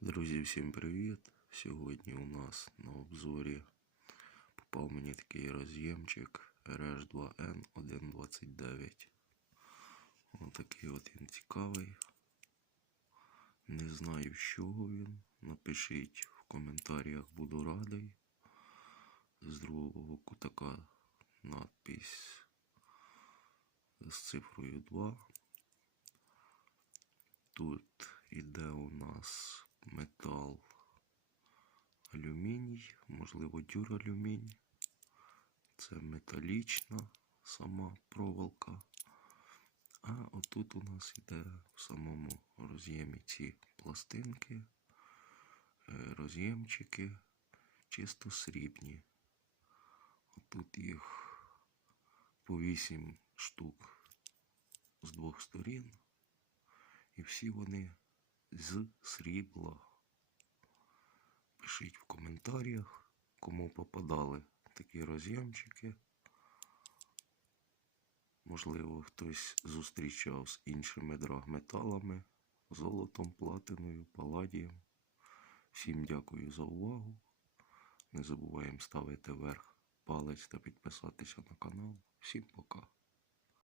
Друзі, всім привіт! Сьогодні у нас на обзорі попав мені такий роз'ємчик RH2N129. Ось такий от він цікавий. Не знаю, з чого він. Напишіть в коментарях, буду радий. З другого боку така надпись з цифрою 2. Тут іде у нас метал алюміній, можливо, дюралюмінь. Це металічна сама проволока. А отут у нас іде в самому роз'ємі ці пластинки, е, роз'ємчики чисто срібні. Отут їх по 8 штук з двох сторін. І всі вони з срібла. Пишіть в коментарях, кому попадали такі роз'ємчики. Можливо, хтось зустрічав з іншими драгметалами, золотом, платиною, паладієм. Всім дякую за увагу. Не забуваємо ставити вверх палець та підписатися на канал. Всім пока.